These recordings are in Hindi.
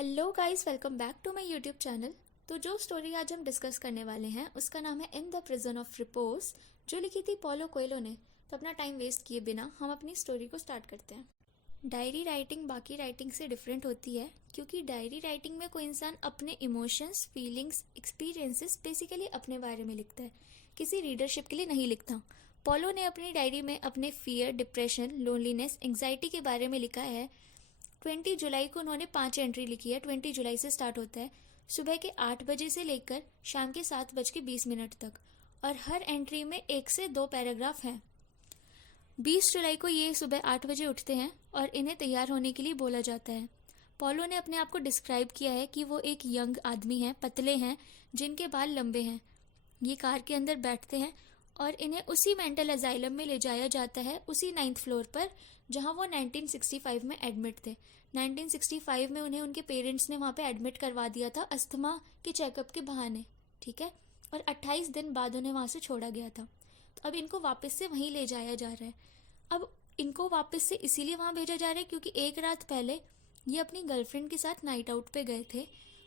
Hello guys, welcome back to my YouTube channel. तो जो स्टोरी आज हम डिस्कस करने वाले हैं उसका नाम है in the prison of repose, जो लिखी थी पॉलो कोएल्हो ने। तो अपना टाइम वेस्ट किए बिना हम अपनी स्टोरी को स्टार्ट करते हैं। डायरी राइटिंग बाकी राइटिंग से डिफरेंट होती है क्योंकि डायरी राइटिंग में कोई इंसान अपने इमोशंस, फीलिंग्स, एक्सपीरियंसेस बेसिकली अपने बारे में लिखता है, किसी रीडरशिप के लिए नहीं लिखता। पॉलो ने अपनी डायरी में अपने फियर, डिप्रेशन, लोनलीनेस, एंग्जाइटी के बारे में लिखा है। 20 जुलाई को उन्होंने 5 एंट्री लिखी है। 20 जुलाई से स्टार्ट होता है सुबह के 8 बजे से लेकर शाम के 7:20 तक, और हर एंट्री में 1 से 2 पैराग्राफ हैं। 20 जुलाई को ये सुबह 8 बजे उठते हैं और इन्हें तैयार होने के लिए बोला जाता है। पॉलो ने अपने आप को डिस्क्राइब किया है कि वो एक यंग आदमी हैं, पतले हैं, जिनके बाल लंबे हैं। ये कार के अंदर बैठते हैं और इन्हें उसी मेंटल अजाइलम में ले जाया जाता है, उसी 9th फ्लोर पर जहां वो 1965 में एडमिट थे। 1965 में उन्हें उनके पेरेंट्स ने वहां पे एडमिट करवा दिया था अस्थमा के चेकअप के बहाने, ठीक है। और 28 दिन बाद उन्हें वहां से छोड़ा गया था। तो अब इनको वापस से वहीं ले जाया जा रहा है। अब इनको वापस से इसीलिए वहां भेजा जा रहा है क्योंकि एक रात पहले ये अपनी गर्लफ्रेंड के साथ नाइट आउट पे गए थे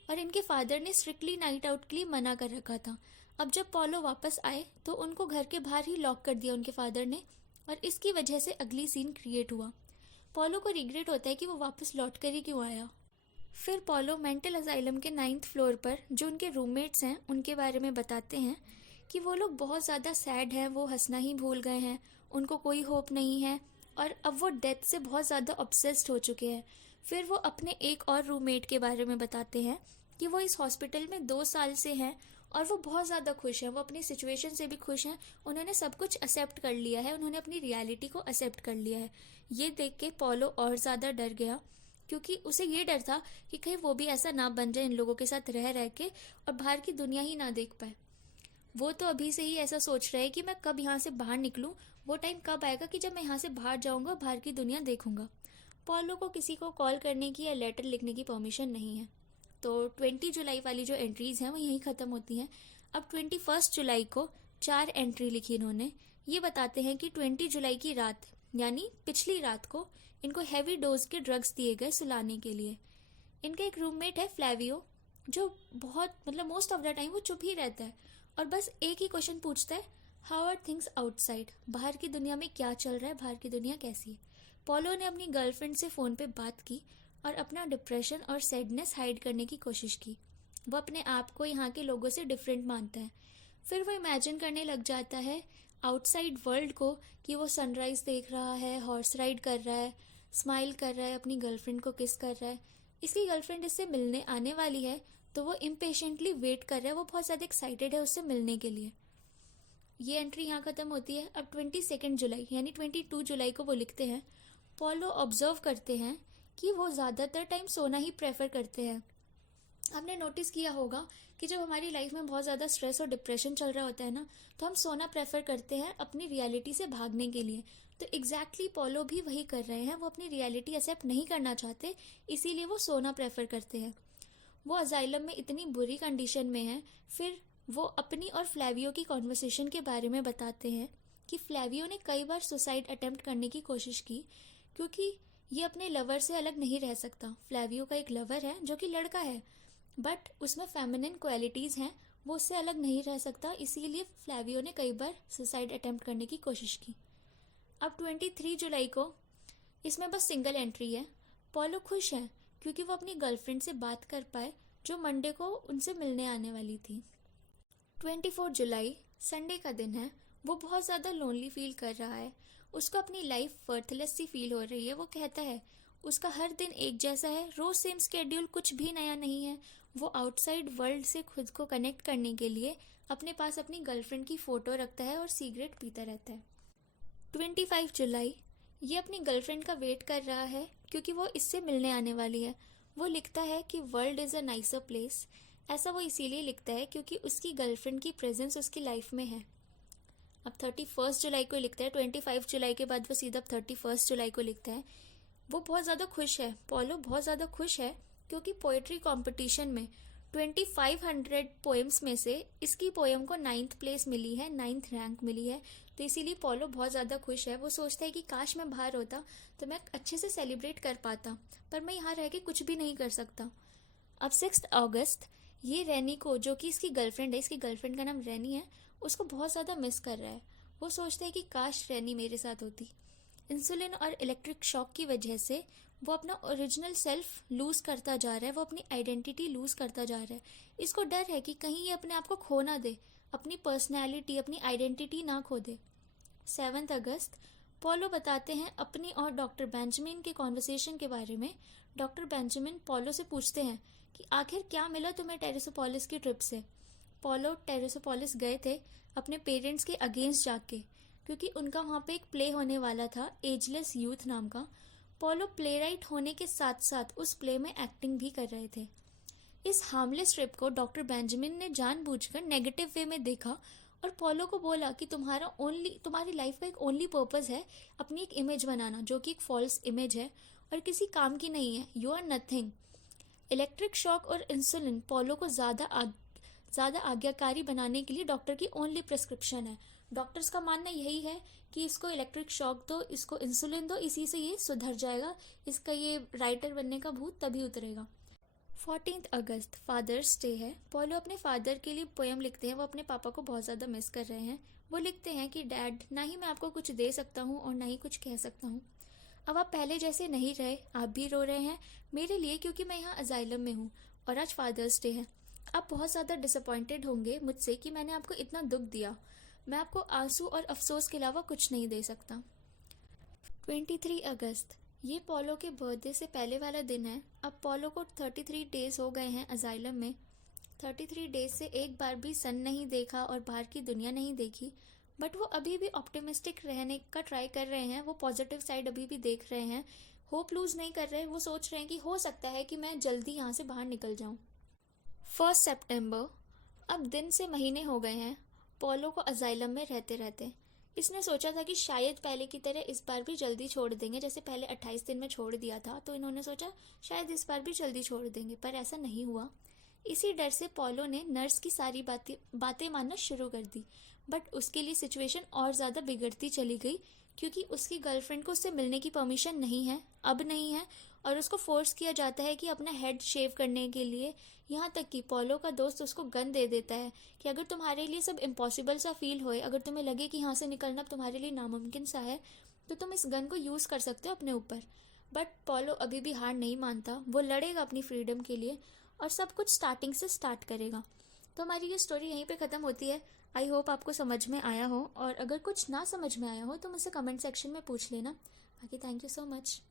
और इनके फादर ने स्ट्रिक्टली नाइट आउट के लिए मना कर रखा था। अब जब पॉलो वापस आए तो उनको घर के बाहर ही लॉक कर दिया उनके फादर ने, और इसकी वजह से अगली सीन क्रिएट हुआ। पॉलो को रिग्रेट होता है कि वो वापस लौट कर ही क्यों आया। फिर पॉलो मेंटल असाइलम के 9th फ्लोर पर जो उनके रूममेट्स हैं उनके बारे में बताते हैं कि वो लोग बहुत ज़्यादा सैड हैं, वो हंसना ही भूल गए हैं, उनको कोई होप नहीं है और अब वो डेथ से बहुत ज़्यादा ऑब्सेस्ड हो चुके हैं। फिर वो अपने एक और रूममेट के बारे में बताते हैं कि वो इस हॉस्पिटल में 2 साल से हैं और वो बहुत ज़्यादा खुश हैं, वो अपनी सिचुएशन से भी खुश हैं। उन्होंने सब कुछ एक्सेप्ट कर लिया है, उन्होंने अपनी रियलिटी को एक्सेप्ट कर लिया है। ये देख के पॉलो और ज़्यादा डर गया क्योंकि उसे ये डर था कि कहीं वो भी ऐसा ना बन जाए इन लोगों के साथ रह रह के और बाहर की दुनिया ही ना देख पाए। वो तो अभी से ही ऐसा सोच रहे हैं कि मैं कब यहाँ से बाहर निकलूं, वो टाइम कब आएगा कि जब मैं यहाँ से बाहर जाऊंगा, बाहर की दुनिया देखूंगा। पॉलो को किसी को कॉल करने की या लेटर लिखने की परमिशन नहीं है। तो 20 जुलाई वाली जो एंट्रीज हैं वो यहीं ख़त्म होती हैं। अब 21 जुलाई को 4 एंट्री लिखी इन्होंने। ये बताते हैं कि 20 जुलाई की रात यानी पिछली रात को इनको हैवी डोज के ड्रग्स दिए गए सुलाने के लिए। इनका एक रूममेट है फ्लैवियो, जो बहुत मोस्ट ऑफ द टाइम वो चुप ही रहता है और बस एक ही क्वेश्चन पूछता है, हाउ आर थिंग्स आउटसाइड, बाहर की दुनिया में क्या चल रहा है, बाहर की दुनिया कैसी है। पॉलो ने अपनी गर्लफ्रेंड से फ़ोन पे बात की और अपना डिप्रेशन और सैडनेस हाइड करने की कोशिश की। वो अपने आप को यहाँ के लोगों से डिफरेंट मानता है। फिर वो इमेजिन करने लग जाता है आउटसाइड वर्ल्ड को कि वो सनराइज देख रहा है, हॉर्स राइड कर रहा है, स्माइल कर रहा है, अपनी गर्लफ्रेंड को किस कर रहा है। इसकी गर्लफ्रेंड इससे मिलने आने वाली है तो वो इम्पेशेंटली वेट कर रहा है, वो बहुत ज़्यादा एक्साइटेड है उससे मिलने के लिए। ये एंट्री यहाँ ख़त्म होती है। अब 22 जुलाई यानी 22 जुलाई को वो लिखते हैं, पॉलो ऑब्जर्व करते हैं कि वो ज़्यादातर टाइम सोना ही प्रेफर करते हैं। आपने नोटिस किया होगा कि जब हमारी लाइफ में बहुत ज़्यादा स्ट्रेस और डिप्रेशन चल रहा होता है ना, तो हम सोना प्रेफर करते हैं अपनी रियलिटी से भागने के लिए। तो एग्जैक्टली पॉलो भी वही कर रहे हैं, वो अपनी रियलिटी एक्सेप्ट नहीं करना चाहते, इसीलिए वो सोना प्रेफर करते हैं। वो अजाइलम में इतनी बुरी कंडीशन में है। फिर वो अपनी और फ्लैवियो की कॉन्वर्सेशन के बारे में बताते हैं कि फ्लैवियो ने कई बार सुसाइड अटेम्प्ट करने की कोशिश की क्योंकि ये अपने लवर से अलग नहीं रह सकता। फ्लैवियो का एक लवर है जो कि लड़का है, बट उसमें फेमिनिन क्वालिटीज़ हैं, वो उससे अलग नहीं रह सकता, इसीलिए फ्लैवियो ने कई बार सुसाइड अटेम्प्ट करने की कोशिश की। अब 23 जुलाई को इसमें बस सिंगल एंट्री है। पॉलो खुश है क्योंकि वो अपनी गर्लफ्रेंड से बात कर पाए जो मंडे को उनसे मिलने आने वाली थी। 24 जुलाई संडे का दिन है। वो बहुत ज़्यादा लोनली फील कर रहा है, उसको अपनी लाइफ वर्थलेस सी फील हो रही है। वो कहता है उसका हर दिन एक जैसा है, रोज़ सेम स्केड्यूल, कुछ भी नया नहीं है। वो आउटसाइड वर्ल्ड से खुद को कनेक्ट करने के लिए अपने पास अपनी गर्लफ्रेंड की फ़ोटो रखता है और सिगरेट पीता रहता है। 25 जुलाई ये अपनी गर्लफ्रेंड का वेट कर रहा है क्योंकि वो इससे मिलने आने वाली है। वो लिखता है कि world is a nicer place. ऐसा वो इसीलिए लिखता है क्योंकि उसकी गर्लफ्रेंड की प्रेजेंस उसकी लाइफ में है। अब 31 जुलाई को लिखता है। 25 जुलाई के बाद वो सीधा 31 जुलाई को लिखता है। वो बहुत ज़्यादा खुश है, पॉलो बहुत ज़्यादा खुश है क्योंकि पोएट्री कंपटीशन में 2500 पोएम्स में से इसकी पोएम को 9th प्लेस मिली है, 9th रैंक मिली है। तो इसीलिए पॉलो बहुत ज़्यादा खुश है। वो सोचता है कि काश मैं बाहर होता तो मैं अच्छे से सेलिब्रेट कर पाता, पर मैं यहाँ रह के कुछ भी नहीं कर सकता। अब 6 अगस्त ये रैनी को, जो कि इसकी गर्लफ्रेंड है, इसकी गर्लफ्रेंड का नाम रैनी है, उसको बहुत ज़्यादा मिस कर रहा है। वो सोचता है कि काश रैनी मेरे साथ होती। इंसुलिन और इलेक्ट्रिक शॉक की वजह से वो अपना ओरिजिनल सेल्फ लूज़ करता जा रहा है, वो अपनी आइडेंटिटी लूज़ करता जा रहा है। इसको डर है कि कहीं ये अपने आप को खो ना दे, अपनी पर्सनैलिटी, अपनी आइडेंटिटी ना खो दे। 7 अगस्त पोलो बताते हैं अपनी और डॉक्टर बेंजामिन के कॉन्वर्सेशन के बारे में। डॉक्टर बेंजामिन पोलो से पूछते हैं कि आखिर क्या मिला तुम्हें टेरेसोपोलिस की ट्रिप से। पोलो टेरेसोपोलिस गए थे अपने पेरेंट्स के अगेंस्ट जाके, क्योंकि उनका वहाँ पे एक प्ले होने वाला था एजलेस यूथ नाम का। पोलो प्ले राइट होने के साथ साथ उस प्ले में एक्टिंग भी कर रहे थे। इस हार्मलेस ट्रिप को डॉक्टर बेंजामिन ने जानबूझकर नेगेटिव वे में देखा और पोलो को बोला कि तुम्हारी लाइफ का एक ओनली पर्पस है अपनी एक इमेज बनाना, जो कि एक फॉल्स इमेज है और किसी काम की नहीं है। You are nothing. Electric shock और इंसुलिन पोलो को ज़्यादा आज्ञाकारी बनाने के लिए डॉक्टर की ओनली प्रिस्क्रिप्शन है। डॉक्टर्स का मानना यही है कि इसको इलेक्ट्रिक शॉक दो, इसको इंसुलिन दो, इसी से ये सुधर जाएगा, इसका ये राइटर बनने का भूत तभी उतरेगा। 14 अगस्त फादर्स डे है। पोलो अपने फादर के लिए पोएम लिखते हैं। वो अपने पापा को बहुत ज़्यादा मिस कर रहे हैं। वो लिखते हैं कि डैड, ना ही मैं आपको कुछ दे सकता हूँ और ना ही कुछ कह सकता हूँ। अब आप पहले जैसे नहीं रहे, आप भी रो रहे हैं मेरे लिए, क्योंकि मैं यहाँ अजाइलम में हूँ और आज फादर्स डे है। आप बहुत ज़्यादा डिसअपॉइंटेड होंगे मुझसे कि मैंने आपको इतना दुख दिया। मैं आपको आंसू और अफसोस के अलावा कुछ नहीं दे सकता। 23 अगस्त ये पोलो के बर्थडे से पहले वाला दिन है। अब पोलो को 33 डेज हो गए हैं अजाइलम में। 33 डेज से एक बार भी सन नहीं देखा और बाहर की दुनिया नहीं देखी, बट वो अभी भी ऑप्टिमिस्टिक रहने का ट्राई कर रहे हैं। वो पॉजिटिव साइड अभी भी देख रहे हैं, होप लूज नहीं कर रहे। वो सोच रहे हैं कि हो सकता है कि मैं जल्दी यहाँ से बाहर निकल जाऊँ। 1 सितंबर अब दिन से महीने हो गए हैं पोलो को अजाइलम में रहते रहते। इसने सोचा था कि शायद पहले की तरह इस बार भी जल्दी छोड़ देंगे, जैसे पहले 28 दिन में छोड़ दिया था, तो इन्होंने सोचा शायद इस बार भी जल्दी छोड़ देंगे, पर ऐसा नहीं हुआ। इसी डर से पोलो ने नर्स की सारी बातें मानना शुरू कर दी, बट उसके लिए सिचुएशन और ज़्यादा बिगड़ती चली गई, क्योंकि उसकी गर्लफ्रेंड को उससे मिलने की परमिशन नहीं है, अब नहीं है, और उसको फोर्स किया जाता है कि अपना हेड शेव करने के लिए। यहाँ तक कि पोलो का दोस्त उसको गन दे देता है कि अगर तुम्हारे लिए सब इम्पॉसिबल सा फील होए, अगर तुम्हें लगे कि यहाँ से निकलना तुम्हारे लिए नामुमकिन सा है, तो तुम इस गन को यूज़ कर सकते हो अपने ऊपर। बट पोलो अभी भी हार नहीं मानता। वो लड़ेगा अपनी फ्रीडम के लिए और सब कुछ स्टार्टिंग से स्टार्ट करेगा। तो हमारी ये स्टोरी यहीं पे ख़त्म होती है। आई होप आपको समझ में आया हो, और अगर कुछ ना समझ में आया हो तो मुझसे कमेंट सेक्शन में पूछ लेना। बाकी थैंक यू सो मच।